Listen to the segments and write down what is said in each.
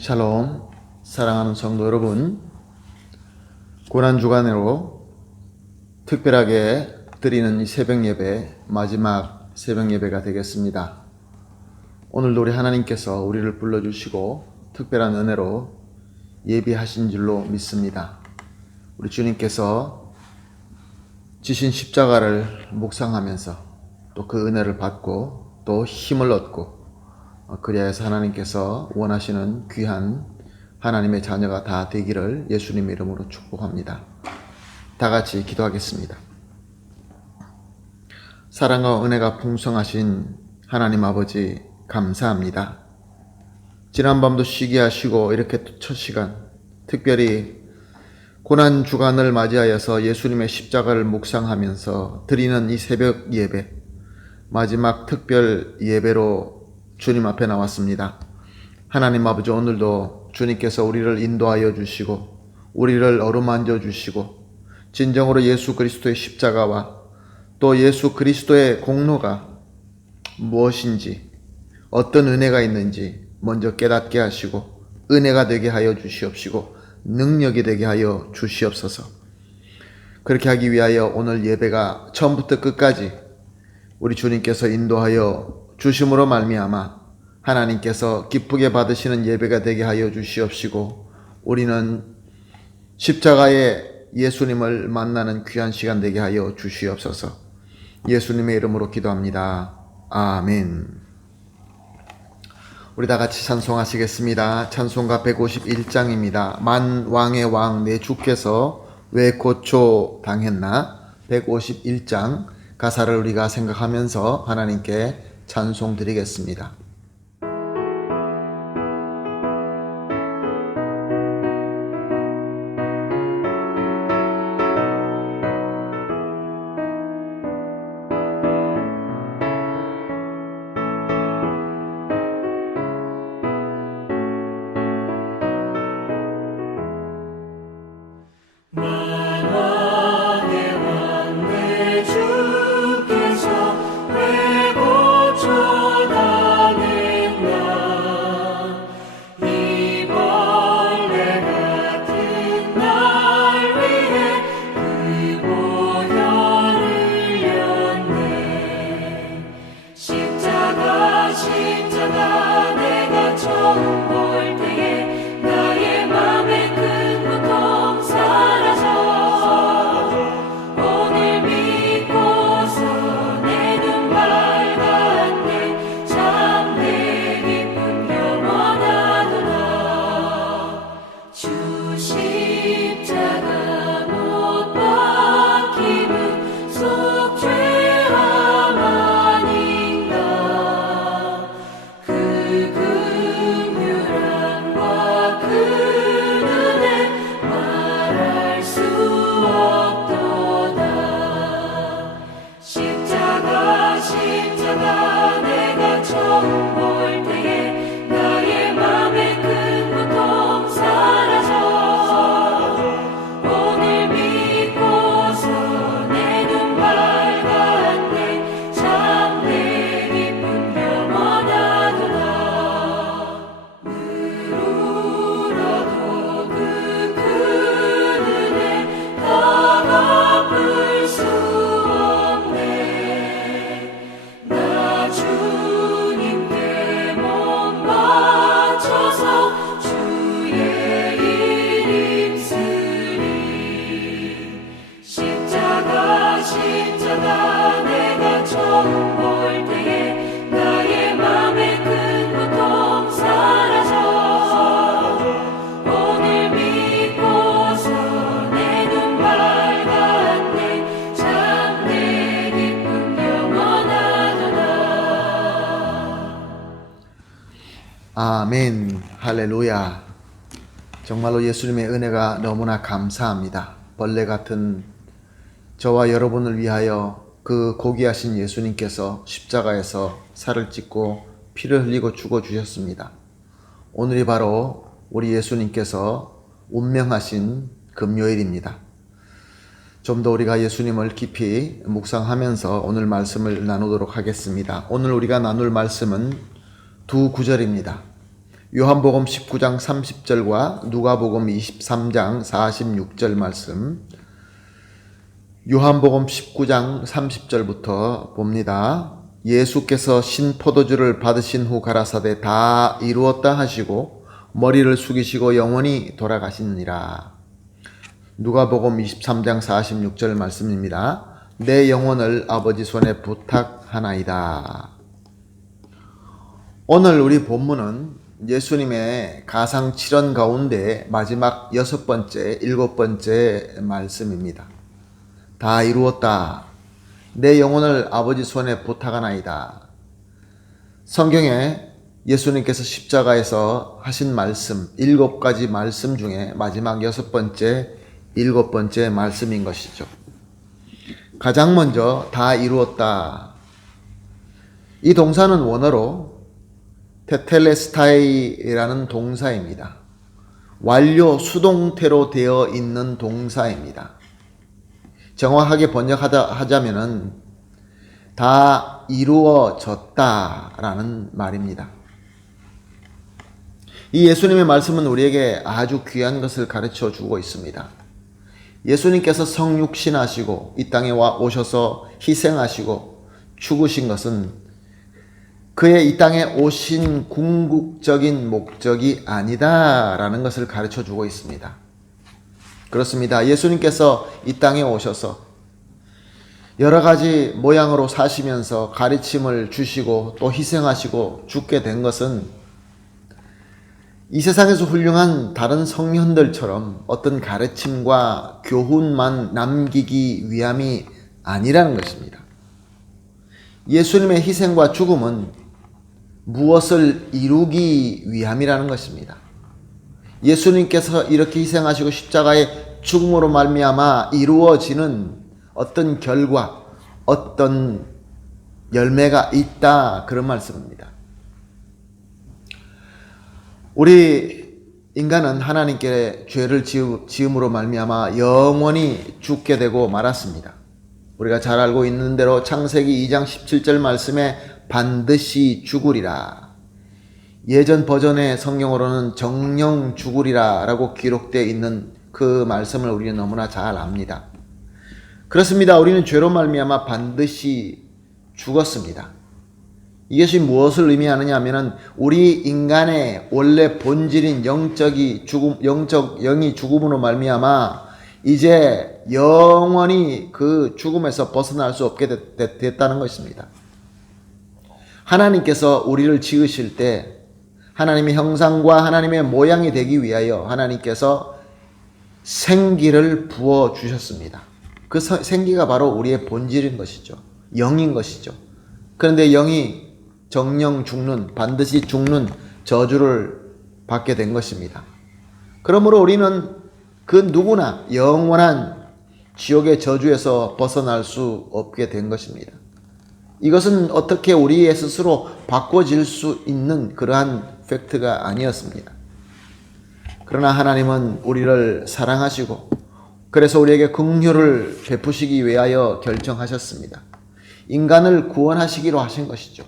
샬롬, 사랑하는 성도 여러분, 고난주간으로 특별하게 드리는 이 새벽 예배, 마지막 새벽 예배가 되겠습니다. 오늘도 우리 하나님께서 우리를 불러주시고 특별한 은혜로 예비하신 줄로 믿습니다. 우리 주님께서 지신 십자가를 묵상하면서 또 그 은혜를 받고 또 힘을 얻고 그리하여서 하나님께서 원하시는 귀한 하나님의 자녀가 다 되기를 예수님의 이름으로 축복합니다. 다 같이 기도하겠습니다. 사랑과 은혜가 풍성하신 하나님 아버지 감사합니다. 지난밤도 쉬게 하시고 이렇게 첫 시간 특별히 고난 주간을 맞이하여서 예수님의 십자가를 묵상하면서 드리는 이 새벽 예배, 마지막 특별 예배로 주님 앞에 나왔습니다. 하나님 아버지, 오늘도 주님께서 우리를 인도하여 주시고 우리를 어루만져 주시고 진정으로 예수 그리스도의 십자가와 또 예수 그리스도의 공로가 무엇인지 어떤 은혜가 있는지 먼저 깨닫게 하시고 은혜가 되게 하여 주시옵시고 능력이 되게 하여 주시옵소서. 그렇게 하기 위하여 오늘 예배가 처음부터 끝까지 우리 주님께서 인도하여 주심으로 말미암아 하나님께서 기쁘게 받으시는 예배가 되게 하여 주시옵시고 우리는 십자가의 예수님을 만나는 귀한 시간 되게 하여 주시옵소서. 예수님의 이름으로 기도합니다. 아멘. 우리 다 같이 찬송하시겠습니다. 찬송가 151장입니다. 만 왕의 왕 내 주께서 왜 고초 당했나? 151장 가사를 우리가 생각하면서 하나님께 찬송 드리겠습니다. 아멘. 할렐루야. 정말로 예수님의 은혜가 너무나 감사합니다. 벌레 같은 저와 여러분을 위하여 그 고귀하신 예수님께서 십자가에서 살을 찢고 피를 흘리고 죽어주셨습니다. 오늘이 바로 우리 예수님께서 운명하신 금요일입니다. 좀 더 우리가 예수님을 깊이 묵상하면서 오늘 말씀을 나누도록 하겠습니다. 오늘 우리가 나눌 말씀은 두 구절입니다. 요한복음 19장 30절과 누가복음 23장 46절 말씀, 요한복음 19장 30절부터 봅니다. 예수께서 신포도주를 받으신 후 가라사대 다 이루었다 하시고 머리를 숙이시고 영원히 돌아가시니라. 누가복음 23장 46절 말씀입니다. 내 영혼을 아버지 손에 부탁하나이다. 오늘 우리 본문은 예수님의 가상 7원 가운데 마지막 6번째, 7번째 말씀입니다. 다 이루었다. 내 영혼을 아버지 손에 부탁하나이다. 성경에 예수님께서 십자가에서 하신 말씀, 7가지 말씀 중에 마지막 6번째, 7번째 말씀인 것이죠. 가장 먼저 다 이루었다. 이 동사는 원어로 테텔레스타이라는 동사입니다. 완료 수동태로 되어 있는 동사입니다. 정확하게 번역하자면은 다 이루어졌다라는 말입니다. 이 예수님의 말씀은 우리에게 아주 귀한 것을 가르쳐 주고 있습니다. 예수님께서 성육신하시고 이 땅에 오셔서 희생하시고 죽으신 것은 그의 이 땅에 오신 궁극적인 목적이 아니다라는 것을 가르쳐 주고 있습니다. 그렇습니다. 예수님께서 이 땅에 오셔서 여러 가지 모양으로 사시면서 가르침을 주시고 또 희생하시고 죽게 된 것은 이 세상에서 훌륭한 다른 성현들처럼 어떤 가르침과 교훈만 남기기 위함이 아니라는 것입니다. 예수님의 희생과 죽음은 무엇을 이루기 위함이라는 것입니다. 예수님께서 이렇게 희생하시고 십자가의 죽음으로 말미암아 이루어지는 어떤 결과, 어떤 열매가 있다, 그런 말씀입니다. 우리 인간은 하나님께 죄를 지음으로 말미암아 영원히 죽게 되고 말았습니다. 우리가 잘 알고 있는 대로 창세기 2장 17절 말씀에 반드시 죽으리라. 예전 버전의 성경으로는 정령 죽으리라 라고 기록되어 있는 그 말씀을 우리는 너무나 잘 압니다. 그렇습니다. 우리는 죄로 말미암아 반드시 죽었습니다. 이것이 무엇을 의미하느냐 하면은 우리 인간의 원래 본질인 영이 죽음으로 말미암아 이제 영원히 그 죽음에서 벗어날 수 없게 됐다는 것입니다. 하나님께서 우리를 지으실 때 하나님의 형상과 하나님의 모양이 되기 위하여 하나님께서 생기를 부어 주셨습니다. 그 생기가 바로 우리의 본질인 것이죠. 영인 것이죠. 그런데 영이 정령 죽는, 반드시 죽는 저주를 받게 된 것입니다. 그러므로 우리는 그 누구나 영원한 지옥의 저주에서 벗어날 수 없게 된 것입니다. 이것은 어떻게 우리의 스스로 바꿔질 수 있는 그러한 팩트가 아니었습니다. 그러나 하나님은 우리를 사랑하시고 그래서 우리에게 긍휼을 베푸시기 위하여 결정하셨습니다. 인간을 구원하시기로 하신 것이죠.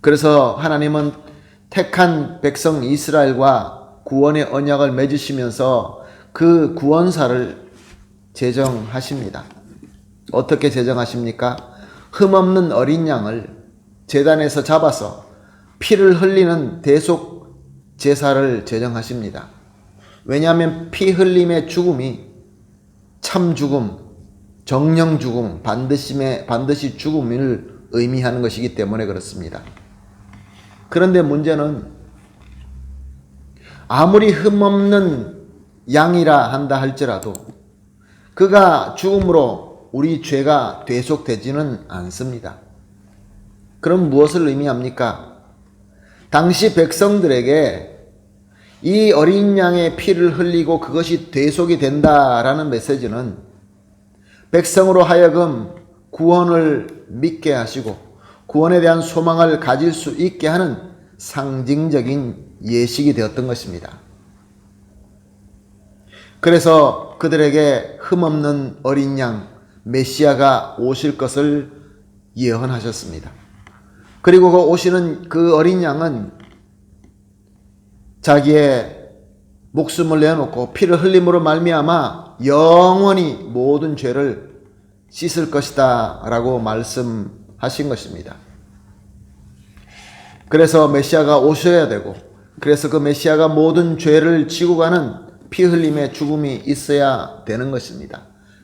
그래서 하나님은 택한 백성 이스라엘과 구원의 언약을 맺으시면서 그 구원사를 제정하십니다. 어떻게 제정하십니까? 흠없는 어린 양을 제단에서 잡아서 피를 흘리는 대속 제사를 제정하십니다. 왜냐하면 피 흘림의 죽음이 참 죽음, 정령 죽음, 반드시 죽음을 의미하는 것이기 때문에 그렇습니다. 그런데 문제는 아무리 흠없는 양이라 한다 할지라도 그가 죽음으로 우리 죄가 대속되지는 않습니다. 그럼 무엇을 의미합니까? 당시 백성들에게 이 어린 양의 피를 흘리고 그것이 대속이 된다라는 메시지는 백성으로 하여금 구원을 믿게 하시고 구원에 대한 소망을 가질 수 있게 하는 상징적인 예식이 되었던 것입니다. 그래서 그들에게 흠없는 어린 양 메시아가 오실 것을 예언하셨습니다. 그리고 그 오시는 그 어린 양은 자기의 목숨을 내놓고 피를 흘림으로 말미암아 영원히 모든 죄를 씻을 것이다 라고 말씀하신 것입니다. 그래서 메시아가 오셔야 되고, 그래서 그 메시아가 모든 죄를 지고 가는 피 흘림의 죽음이 있어야 되는 것입니다.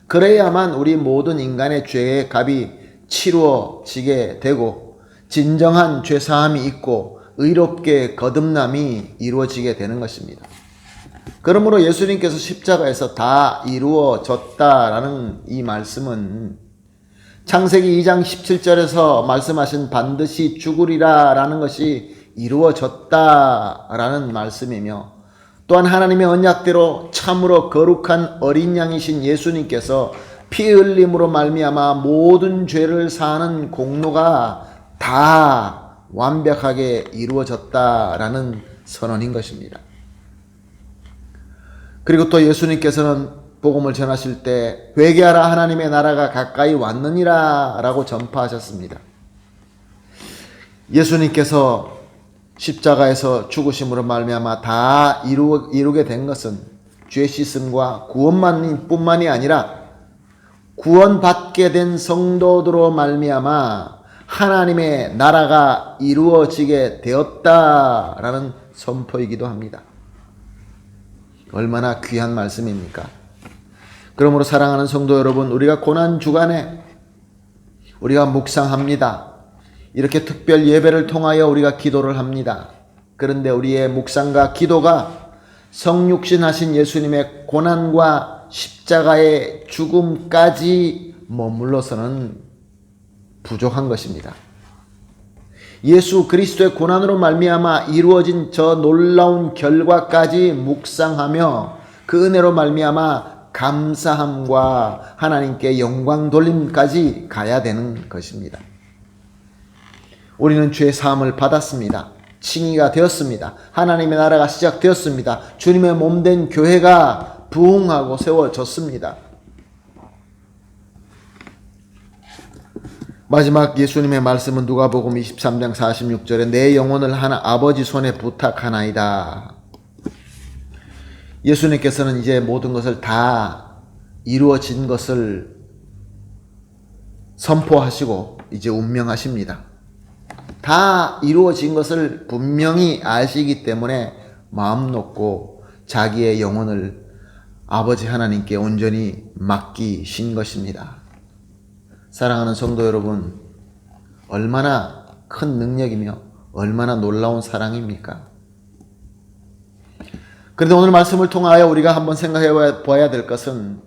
그래야만 우리 모든 인간의 죄의 값이 치루어지게 되고 진정한 죄사함이 있고 의롭게 거듭남이 이루어지게 되는 것입니다. 그러므로 예수님께서 십자가에서 다 이루어졌다라는 이 말씀은 창세기 2장 17절에서 말씀하신 반드시 죽으리라 라는 것이 이루어졌다라는 말씀이며, 또한 하나님의 언약대로 참으로 거룩한 어린 양이신 예수님께서 피 흘림으로 말미암아 모든 죄를 사하는 공로가 다 완벽하게 이루어졌다라는 선언인 것입니다. 그리고 또 예수님께서는 복음을 전하실 때 회개하라 하나님의 나라가 가까이 왔느니라 라고 전파하셨습니다. 예수님께서 십자가에서 죽으심으로 말미암아 다 이루게 된 것은 죄 씻음과 구원뿐만이 아니라 구원받게 된 성도들로 말미암아 하나님의 나라가 이루어지게 되었다라는 선포이기도 합니다. 얼마나 귀한 말씀입니까? 그러므로 사랑하는 성도 여러분, 우리가 고난 주간에 우리가 묵상합니다. 이렇게 특별 예배를 통하여 우리가 기도를 합니다. 그런데 우리의 묵상과 기도가 성육신하신 예수님의 고난과 십자가의 죽음까지 머물러서는 부족한 것입니다. 예수 그리스도의 고난으로 말미암아 이루어진 저 놀라운 결과까지 묵상하며 그 은혜로 말미암아 감사함과 하나님께 영광 돌림까지 가야 되는 것입니다. 우리는 죄 사함을 받았습니다. 칭의가 되었습니다. 하나님의 나라가 시작되었습니다. 주님의 몸된 교회가 부흥하고 세워졌습니다. 마지막 예수님의 말씀은 누가복음 23장 46절에 내 영혼을 하나 아버지 손에 부탁하나이다. 예수님께서는 이제 모든 것을 다 이루어진 것을 선포하시고 이제 운명하십니다. 다 이루어진 것을 분명히 아시기 때문에 마음 놓고 자기의 영혼을 아버지 하나님께 온전히 맡기신 것입니다. 사랑하는 성도 여러분, 얼마나 큰 능력이며 얼마나 놀라운 사랑입니까? 그런데 오늘 말씀을 통하여 우리가 한번 생각해 봐야 될 것은,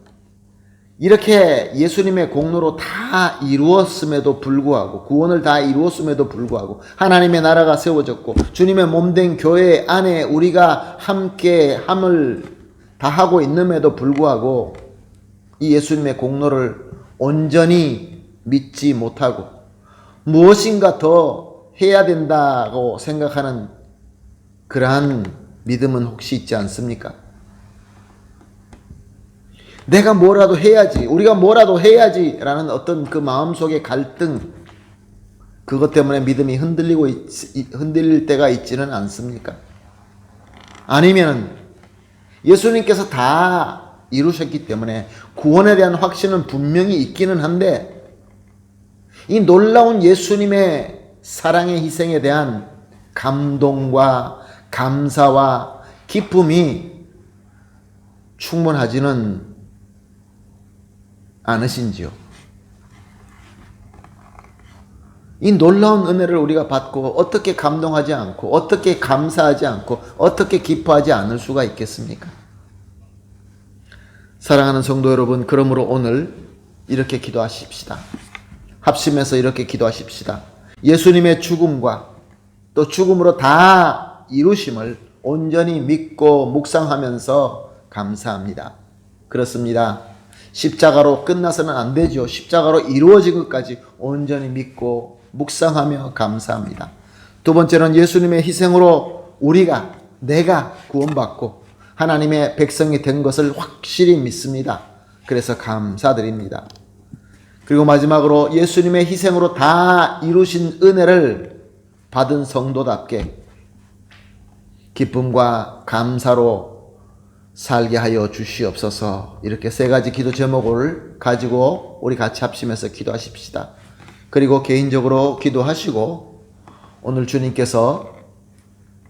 이렇게 예수님의 공로로 다 이루었음에도 불구하고, 구원을 다 이루었음에도 불구하고, 하나님의 나라가 세워졌고 주님의 몸된 교회 안에 우리가 함께 함을 다하고 있음에도 불구하고 이 예수님의 공로를 온전히 믿지 못하고 무엇인가 더 해야 된다고 생각하는 그러한 믿음은 혹시 있지 않습니까? 내가 뭐라도 해야지, 우리가 뭐라도 해야지 라는 어떤 그 마음속의 갈등, 그것 때문에 믿음이 흔들릴 때가 있지는 않습니까? 아니면 예수님께서 다 이루셨기 때문에 구원에 대한 확신은 분명히 있기는 한데, 이 놀라운 예수님의 사랑의 희생에 대한 감동과 감사와 기쁨이 충분하지는 않으신지요? 이 놀라운 은혜를 우리가 받고 어떻게 감동하지 않고 어떻게 감사하지 않고 어떻게 기뻐하지 않을 수가 있겠습니까? 사랑하는 성도 여러분, 그러므로 오늘 이렇게 기도하십시다. 합심해서 이렇게 기도하십시다. 예수님의 죽음과 또 죽음으로 다 이루심을 온전히 믿고 묵상하면서 감사합니다. 그렇습니다. 십자가로 끝나서는 안 되죠. 십자가로 이루어진 것까지 온전히 믿고 묵상하며 감사합니다. 두 번째는 예수님의 희생으로 내가 구원받고 하나님의 백성이 된 것을 확실히 믿습니다. 그래서 감사드립니다. 그리고 마지막으로 예수님의 희생으로 다 이루신 은혜를 받은 성도답게 기쁨과 감사로 살게 하여 주시옵소서. 이렇게 세 가지 기도 제목을 가지고 우리 같이 합심해서 기도하십시다. 그리고 개인적으로 기도하시고 오늘 주님께서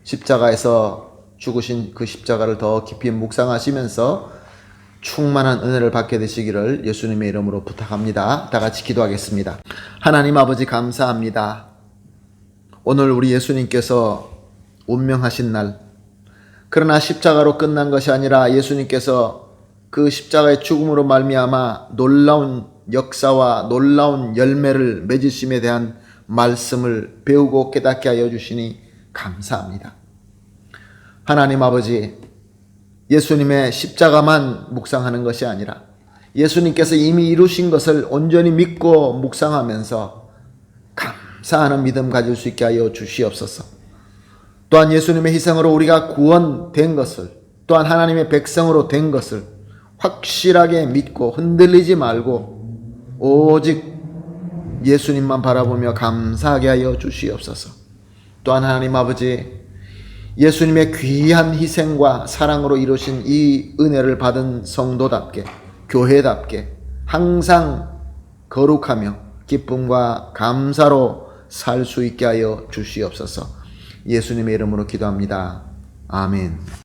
십자가에서 죽으신 그 십자가를 더 깊이 묵상하시면서 충만한 은혜를 받게 되시기를 예수님의 이름으로 부탁합니다. 다 같이 기도하겠습니다. 하나님 아버지 감사합니다. 오늘 우리 예수님께서 운명하신 날, 그러나 십자가로 끝난 것이 아니라 예수님께서 그 십자가의 죽음으로 말미암아 놀라운 역사와 놀라운 열매를 맺으심에 대한 말씀을 배우고 깨닫게 하여 주시니 감사합니다. 하나님 아버지, 예수님의 십자가만 묵상하는 것이 아니라 예수님께서 이미 이루신 것을 온전히 믿고 묵상하면서 감사하는 믿음 가질 수 있게 하여 주시옵소서. 또한 예수님의 희생으로 우리가 구원된 것을, 또한 하나님의 백성으로 된 것을 확실하게 믿고 흔들리지 말고 오직 예수님만 바라보며 감사하게 하여 주시옵소서. 또한 하나님 아버지, 예수님의 귀한 희생과 사랑으로 이루신 이 은혜를 받은 성도답게, 교회답게 항상 거룩하며 기쁨과 감사로 살 수 있게 하여 주시옵소서. 예수님의 이름으로 기도합니다. 아멘.